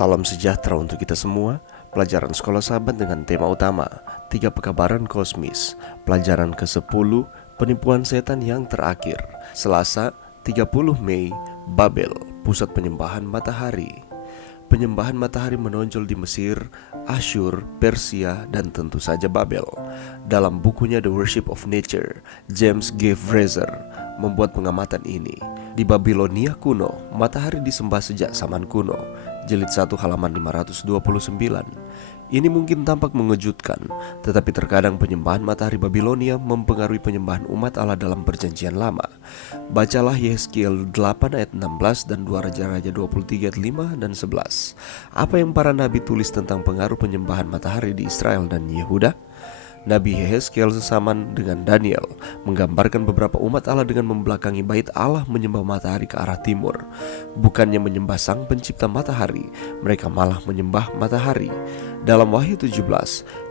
Salam sejahtera untuk kita semua. Pelajaran Sekolah Sahabat dengan tema utama 3 Pekabaran Kosmis. Pelajaran ke-10, Penipuan Setan yang Terakhir. Selasa 30 Mei, Babel, pusat penyembahan matahari. Penyembahan matahari menonjol di Mesir, Asyur, Persia, dan tentu saja Babel. Dalam bukunya The Worship of Nature, James G. Fraser membuat pengamatan ini. Di Babilonia kuno, matahari disembah sejak zaman kuno. Jilid 1 halaman 529. Ini mungkin tampak mengejutkan, tetapi terkadang penyembahan matahari Babilonia mempengaruhi penyembahan umat Allah dalam perjanjian lama. Bacalah Yehezkiel 8 ayat 16 dan 2 Raja-Raja 23 ayat 5 dan 11. Apa yang para nabi tulis tentang pengaruh penyembahan matahari di Israel dan Yehuda? Nabi Yehezkiel sesaman dengan Daniel menggambarkan beberapa umat Allah dengan membelakangi bait Allah menyembah matahari ke arah timur. Bukannya menyembah sang pencipta matahari, mereka malah menyembah matahari. Dalam Wahyu 17,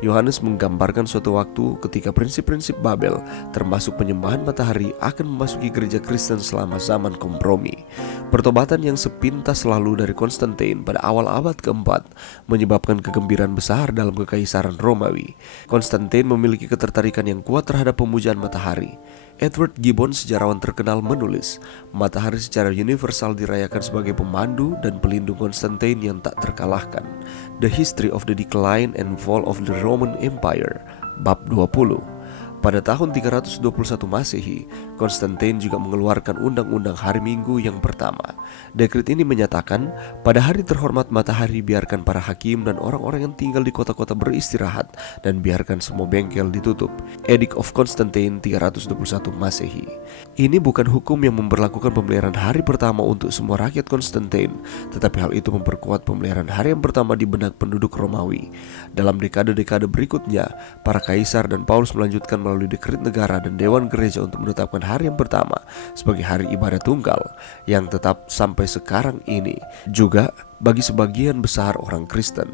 Yohanes menggambarkan suatu waktu ketika prinsip-prinsip Babel, termasuk penyembahan matahari, akan memasuki gereja Kristen selama zaman kompromi. Pertobatan yang sepintas lalu dari Konstantin pada awal abad keempat menyebabkan kegembiraan besar dalam kekaisaran Romawi. Konstantin memiliki ketertarikan yang kuat terhadap pemujaan matahari. Edward Gibbon, sejarawan terkenal, menulis, matahari secara universal dirayakan sebagai pemandu dan pelindung Konstantin yang tak terkalahkan. The History of the Decline and Fall of the Roman Empire, bab 20. Pada tahun 321 Masehi, Konstantin juga mengeluarkan undang-undang hari Minggu yang pertama. Dekret ini menyatakan, pada hari terhormat matahari biarkan para hakim dan orang-orang yang tinggal di kota-kota beristirahat dan biarkan semua bengkel ditutup. Edict of Constantine 321 Masehi. Ini bukan hukum yang memberlakukan pemeliharaan hari pertama untuk semua rakyat Konstantin, tetapi hal itu memperkuat pemeliharaan hari yang pertama di benak penduduk Romawi. Dalam dekade-dekade berikutnya, para kaisar dan Paulus melanjutkan melalui dekret negara dan dewan gereja untuk menetapkan hari yang pertama sebagai hari ibadah tunggal yang tetap sampai sekarang ini. Juga bagi sebagian besar orang Kristen,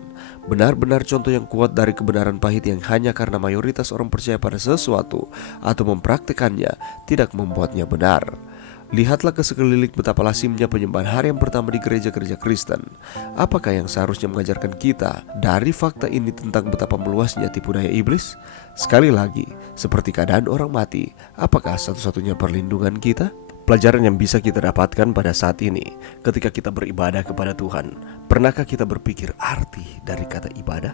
benar-benar contoh yang kuat dari kebenaran pahit yang hanya karena mayoritas orang percaya pada sesuatu atau mempraktikannya tidak membuatnya benar. Lihatlah ke sekeliling betapa lazimnya penyembahan hari yang pertama di gereja-gereja Kristen. Apakah yang seharusnya mengajarkan kita dari fakta ini tentang betapa meluasnya tipu daya iblis? Sekali lagi, seperti keadaan orang mati, apakah satu-satunya perlindungan kita? Pelajaran yang bisa kita dapatkan pada saat ini ketika kita beribadah kepada Tuhan. Pernahkah kita berpikir arti dari kata ibadah?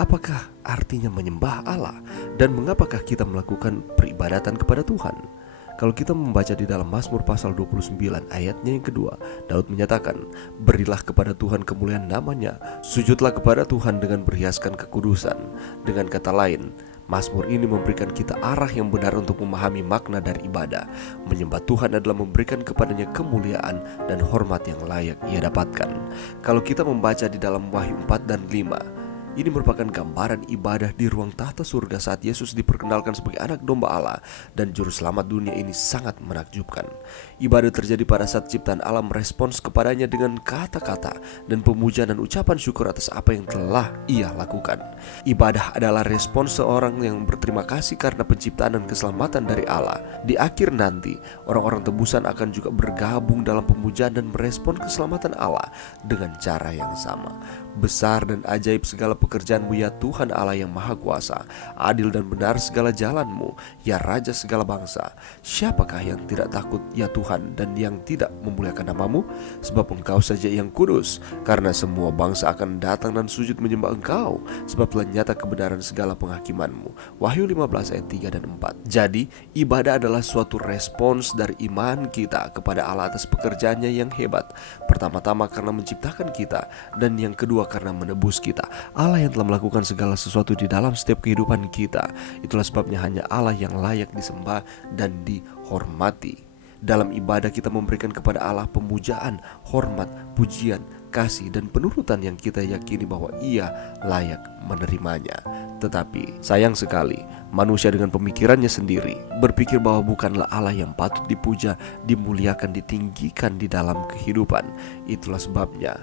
Apakah artinya menyembah Allah? Dan mengapakah kita melakukan peribadatan kepada Tuhan? Kalau kita membaca di dalam Mazmur pasal 29 ayatnya yang kedua, Daud menyatakan, berilah kepada Tuhan kemuliaan namanya, sujudlah kepada Tuhan dengan berhiaskan kekudusan. Dengan kata lain, Mazmur ini memberikan kita arah yang benar untuk memahami makna dari ibadah. Menyembah Tuhan adalah memberikan kepadanya kemuliaan dan hormat yang layak ia dapatkan. Kalau kita membaca di dalam Wahyu 4 dan 5, ini merupakan gambaran ibadah di ruang tahta surga saat Yesus diperkenalkan sebagai anak domba Allah dan juru selamat dunia ini sangat menakjubkan. Ibadah terjadi pada saat ciptaan alam merespons kepadanya dengan kata-kata dan pemujaan dan ucapan syukur atas apa yang telah ia lakukan. Ibadah adalah respons seorang yang berterima kasih karena penciptaan dan keselamatan dari Allah. Di akhir nanti, orang-orang tebusan akan juga bergabung dalam pemujaan dan merespon keselamatan Allah dengan cara yang sama. Besar dan ajaib segala pekerjaanmu ya Tuhan Allah yang Maha Kuasa. Adil dan benar segala jalanmu ya Raja segala bangsa. Siapakah yang tidak takut ya Tuhan dan yang tidak memuliakan namamu? Sebab Engkau saja yang kudus. Karena semua bangsa akan datang dan sujud menyembah Engkau, sebab telah nyata kebenaran segala penghakimanmu. Wahyu 15 ayat 3 dan 4. Jadi ibadah adalah suatu respons dari iman kita kepada Allah atas pekerjaannya yang hebat. Pertama-tama karena menciptakan kita, dan yang kedua karena menebus kita. Allah yang telah melakukan segala sesuatu di dalam setiap kehidupan kita. Itulah sebabnya hanya Allah yang layak disembah dan dihormati. Dalam ibadah kita memberikan kepada Allah pemujaan, hormat, pujian, kasih, dan penurutan yang kita yakini bahwa Ia layak menerimanya. Tetapi sayang sekali, manusia dengan pemikirannya sendiri berpikir bahwa bukanlah Allah yang patut dipuja, dimuliakan, ditinggikan di dalam kehidupan. Itulah sebabnya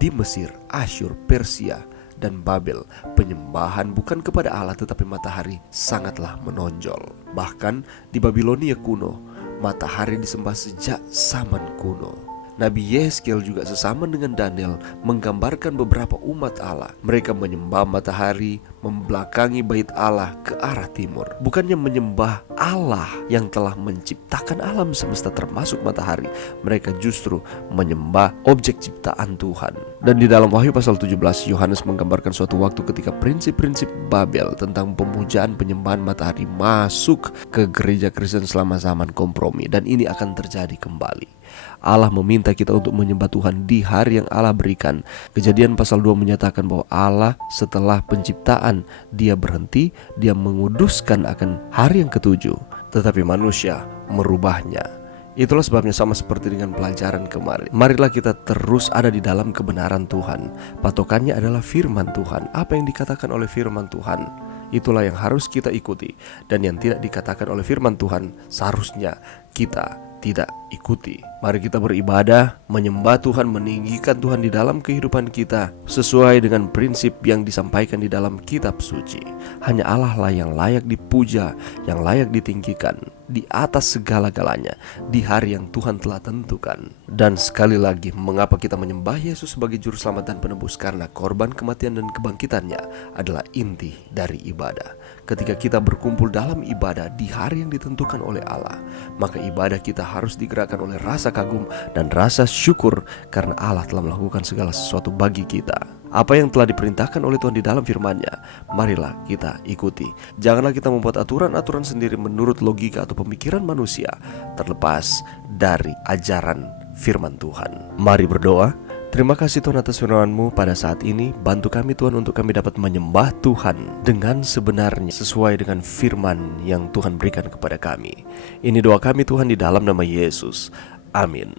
di Mesir, Asyur, Persia, dan Babel, penyembahan bukan kepada Allah tetapi matahari sangatlah menonjol. Bahkan di Babilonia kuno, matahari disembah sejak zaman kuno. Nabi Yeskel juga sesama dengan Daniel menggambarkan beberapa umat Allah. Mereka menyembah matahari, membelakangi bait Allah ke arah timur. Bukannya menyembah Allah yang telah menciptakan alam semesta termasuk matahari, mereka justru menyembah objek ciptaan Tuhan. Dan di dalam Wahyu pasal 17, Yohanes menggambarkan suatu waktu ketika prinsip-prinsip Babel tentang pemujaan penyembahan matahari masuk ke gereja Kristen selama zaman kompromi, dan ini akan terjadi kembali. Allah meminta kita untuk menyembah Tuhan di hari yang Allah berikan. Kejadian pasal 2 menyatakan bahwa Allah setelah penciptaan, dia berhenti, dia menguduskan akan hari yang ketujuh, tetapi manusia merubahnya. Itulah sebabnya sama seperti dengan pelajaran kemarin, marilah kita terus ada di dalam kebenaran Tuhan. Patokannya adalah firman Tuhan. Apa yang dikatakan oleh firman Tuhan, itulah yang harus kita ikuti. Dan yang tidak dikatakan oleh firman Tuhan, seharusnya kita tidak ikuti. Mari kita beribadah, menyembah Tuhan, meninggikan Tuhan di dalam kehidupan kita sesuai dengan prinsip yang disampaikan di dalam kitab suci. Hanya Allah lah yang layak dipuja, yang layak ditinggikan di atas segala-galanya di hari yang Tuhan telah tentukan. Dan sekali lagi, mengapa kita menyembah Yesus sebagai juru selamat dan penebus? Karena korban kematian dan kebangkitannya adalah inti dari ibadah. Ketika kita berkumpul dalam ibadah di hari yang ditentukan oleh Allah, maka ibadah kita harus digerakkan oleh rasa kagum dan rasa syukur karena Allah telah melakukan segala sesuatu bagi kita. Apa yang telah diperintahkan oleh Tuhan di dalam firman-Nya, marilah kita ikuti. Janganlah kita membuat aturan-aturan sendiri menurut logika atau pemikiran manusia, terlepas dari ajaran firman Tuhan. Mari berdoa. Terima kasih Tuhan atas firman-Mu pada saat ini. Bantu kami Tuhan untuk kami dapat menyembah Tuhan dengan sebenarnya sesuai dengan firman yang Tuhan berikan kepada kami. Ini doa kami Tuhan di dalam nama Yesus. Amin.